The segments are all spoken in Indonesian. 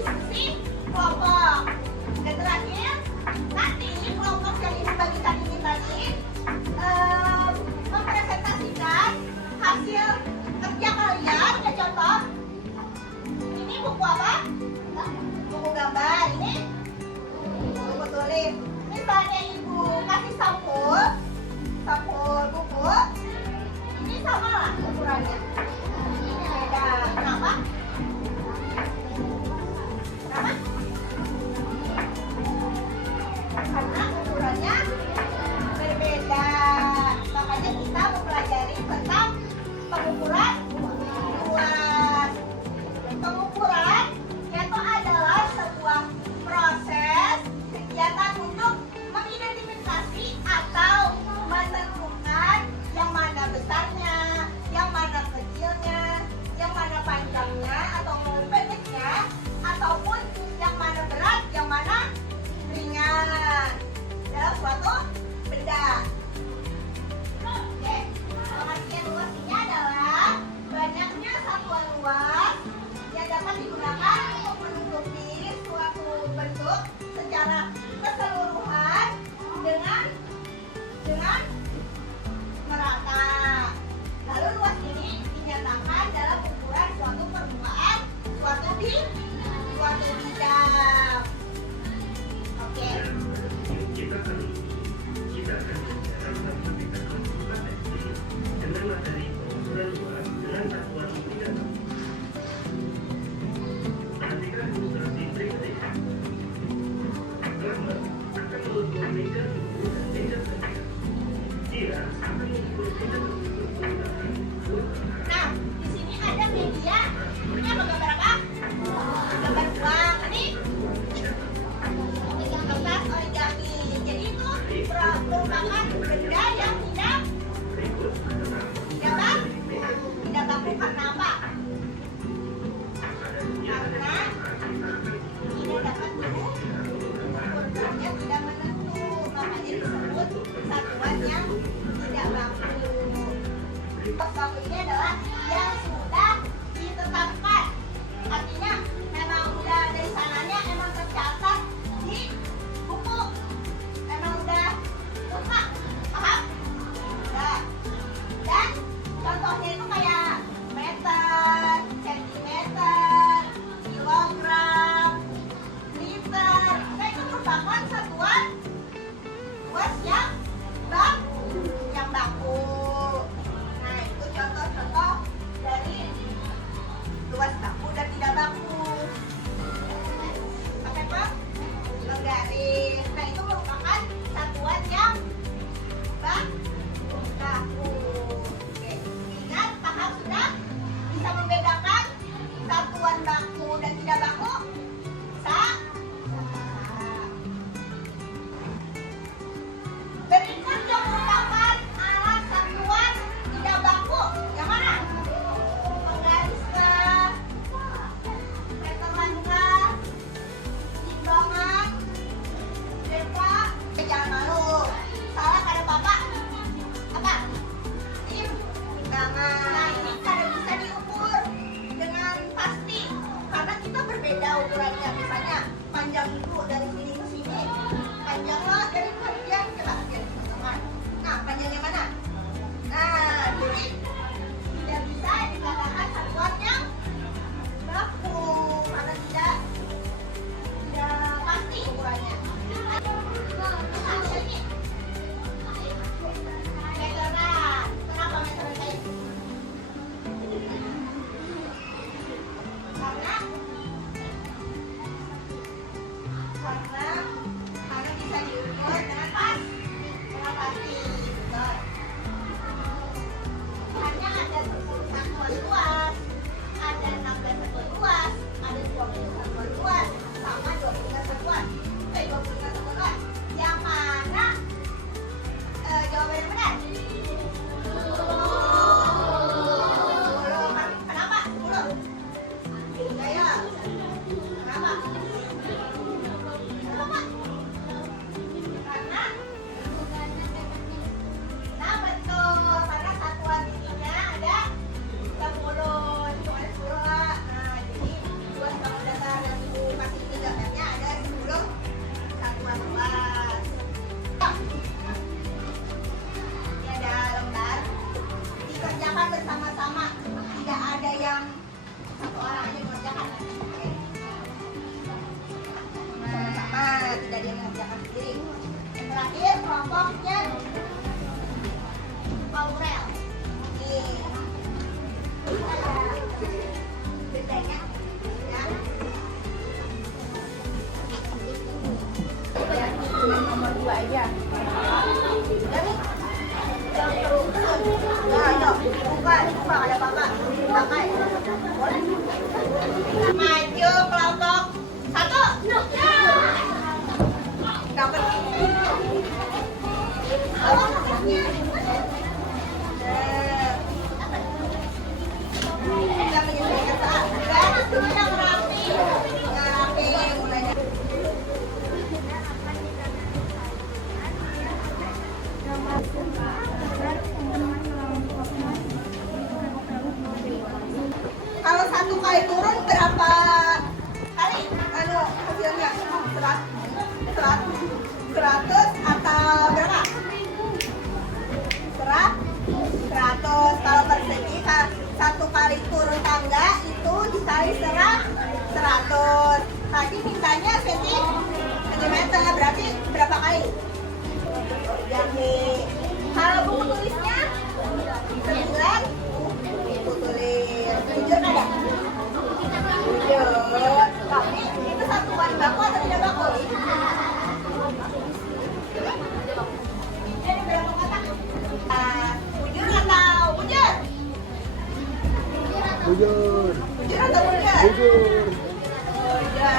diskusi kelompok. Dan terakhir, nanti kelompok yang ibu bagikan ini tadi mempresentasikan hasil kerja kalian. Ya contoh, ini buku apa? Buku gambar. Ini buku tulis. Misalnya ibu kasih sampul buku, ini sama lah ukurannya. Beda. Kenapa? Karena ukurannya berbeda. Makanya kita mempelajari tentang pengukuran luas. Pengukuran itu adalah sebuah proses kegiatan untuk mengidentifikasi atau menentukan yang mana besarnya, yang mana kecilnya, yang mana panjangnya atau pendeknya, ataupun yang mana berat, yang mana ringan dalam suatu benda. Oke, pengertian luas ini adalah banyaknya satuan luas yang dapat digunakan untuk menutupi suatu bentuk secara keseluruhan dengan merata. Lalu luas ini dinyatakan dalam ukuran suatu permukaan, suatu bidang. Oke. Kita akan bicara tentang kompetensi dengan materi pengukuran luas dengan satuan bidang. Perhatikan ilustrasi berikut ini. Gambar akan mengukur meja tubuh dan meja kerja. Dia akan mengukur meja tubuh penggunaan dua perangkat. Nah, di sini ada media. Ini apa gambar apa? Gambar uang. Ini kertas origami. Jadi itu merupakan benda yang tidak baku. Karena apa? Karena tidak dapat ukurannya tidak menentu. Makanya disebut satuan yang tidak baku. Baku ini adalah yang sudah ditetapkan. Artinya memang udah dari sananya emang tercatat di buku. Emang udah suka. Paham? Udah. Dan contohnya itu kayak meter, sentimeter, kilogram, liter. Nah itu merupakan satuan luas yang baku. Nah itu contoh-contoh dari luas baku dan tidak baku. Oke Pak? Menggaris. Nah itu merupakan satuan yang baku. Oke. Ingat, paham sudah? Bisa membedakan satuan baku dan tidak baku? Bisa? Berikut yang merupakan alat satuan tidak baku. Yang mana? Penggaris kah? Meteran kah? Timbangan? Depa? Jangan malu. Salah kada papa. Apa? Timbangan. Nah ini kada bisa diukur dengan pasti karena kita berbeda ukurannya. Misalnya panjang ibu dari sini ke sini, panjangnya dari bagian coba lihat teman-teman. Nah panjangnya mana? Nah jadi tidak bisa dikatakan satuan yang baku karena tidak pasti ukurannya. Nah ini meteran. Kenapa meteran kayak gitu? Karena bisa diukur dengan pasti. Betul. Hanya ada 10 satuan luas, ada 16 satuan luas, ada 20 satuan luas, sama 25 satuan. 25 satuan luas. Yang mana jawabannya benar? 10. Kenapa 10? Ayo. Kenapa? Maksudnya Aurel. Nih. Bedanya ya. Nomor 2 aja. Jadi nah, ayo, buka ada bapak, pakai. Maju kelompok 1. Dapat. Awas kakinya. Kita menyelesaikan saat garis dulu yang rapi. Yang rapi mulainya. Kalau 1 kali turun berapa kali? Hasilnya 100 atau berapa? 100. Kalau persegi 1 kali turun tangga itu dikali 100. Tadi mintanya sentimeter, berarti berapa kali? Jadi kalau buku tulisnya 9 buku tulis. Jujur ada? Jujur. Tapi itu satuan baku atau tidak baku? Jadi berapa kotak? Bujur atau bujur? Bujur. Bujur atau bujur? Bujur. Bujur. Ya.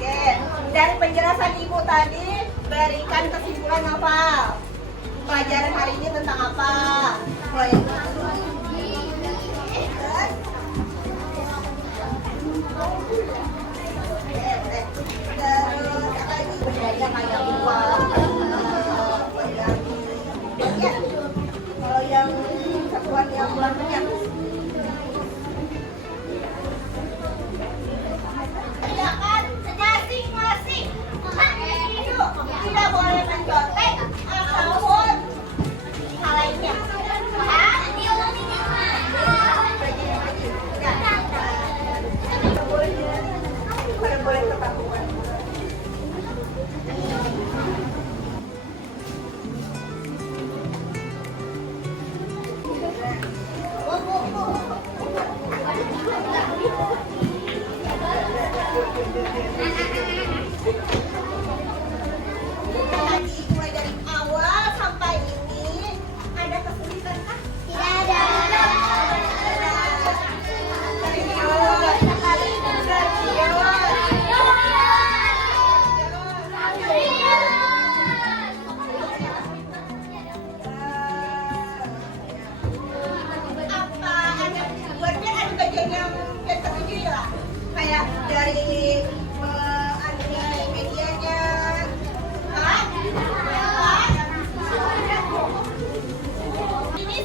Oke, dari penjelasan ibu tadi berikan kesimpulan apa? Pelajaran hari ini tentang apa? Mulai. Terus apa lagi? Bendanya kayak uang. Ya. Kalau yang satuan yang bulannya. Kerjakan masing-masing. Tidak boleh mencontek ataupun hal lainnya. Boleh ketahuan. Tadi mulai dari awal sampai ini ada kesulitan kah? Tidak ada. Apa ada buatnya ada bagian yang tertuju ya? Kayak dari medianya. Ini